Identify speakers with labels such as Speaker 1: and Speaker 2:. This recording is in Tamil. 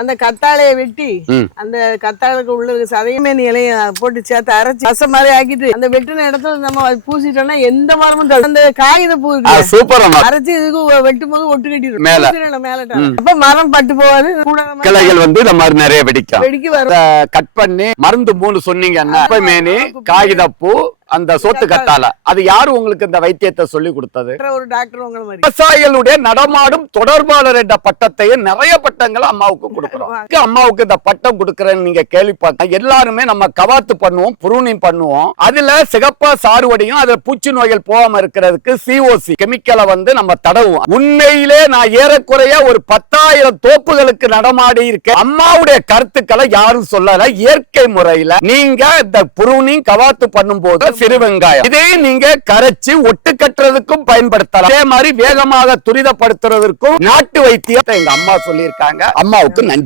Speaker 1: அந்த கத்தாழையை வெட்டி. அந்த கத்தாழைக்கு உள்ள இருக்க சதையுமே இலைய போட்டு சேர்த்து அரைச்சு ரசம் மாதிரி ஆக்கிட்டு அந்த வெட்டின இடத்துல நம்ம பூசிட்டோம்னா எந்த மரமும் அந்த காகித பூ
Speaker 2: சூப்பர்
Speaker 1: அரைச்சு இதுக்கு வெட்டும் போது ஒட்டு கட்டிடும்.
Speaker 2: மேல.
Speaker 1: மேல அப்ப மரம் பட்டு நம்ம
Speaker 2: கிளைகள் வந்து இந்த மாதிரி நிறைய வெடிக்கும்.
Speaker 1: வெடிக்கு வரும்.
Speaker 2: கட் பண்ணி மருந்து மூணு சொன்னீங்கன்னா மேனி காகிதப்பூ அந்த சோத்து கத்தால அது யாரு உங்களுக்கு இந்த வைத்தியத்தை சொல்லி கொடுத்தது?
Speaker 1: ஒரு டாக்டர்
Speaker 2: விவசாயிகளுடைய நடமாடும் தொடர்பாளர் என்ற பட்டத்தையும் நிறைய பட்டங்களை அம்மாவுக்கு கொடுக்குறோம். அம்மாவுக்கு இந்த பட்டம் கொடுக்கறேன்னு நீங்க கேள்விப்பட்ட எல்லாருமே நம்ம கவாத்து பண்ணுவோம் புருனிங் பண்ணுவோம். அதுல சிகப்பா சாறுவடியும் அதுல பூச்சி நோய்கள் போகாம இருக்கிறதுக்கு சிஓசி கெமிக்கலை வந்து நம்ம தடவுவோம். உண்மையிலே நான் ஏறக்குறைய ஒரு பத்தாயிரம் தோப்புகளுக்கு நடமாடி இருக்கேன். அம்மாவுடைய கருத்துக்களை யாரும் சொல்லல. இயற்கை முறையில நீங்க இந்த புருனிங் கவாத்து பண்ணும்போது சிறு வெங்காயம் இதே நீங்க கரைச்சு ஒட்டு கட்டுறதுக்கும் பயன்படுத்தலாம். அதே மாதிரி வேகமாக துரிதப்படுத்துறதற்கும் நாட்டு வைத்தியத்தை எங்க அம்மா சொல்லியிருக்காங்க. அம்மாவுக்கு நன்றி.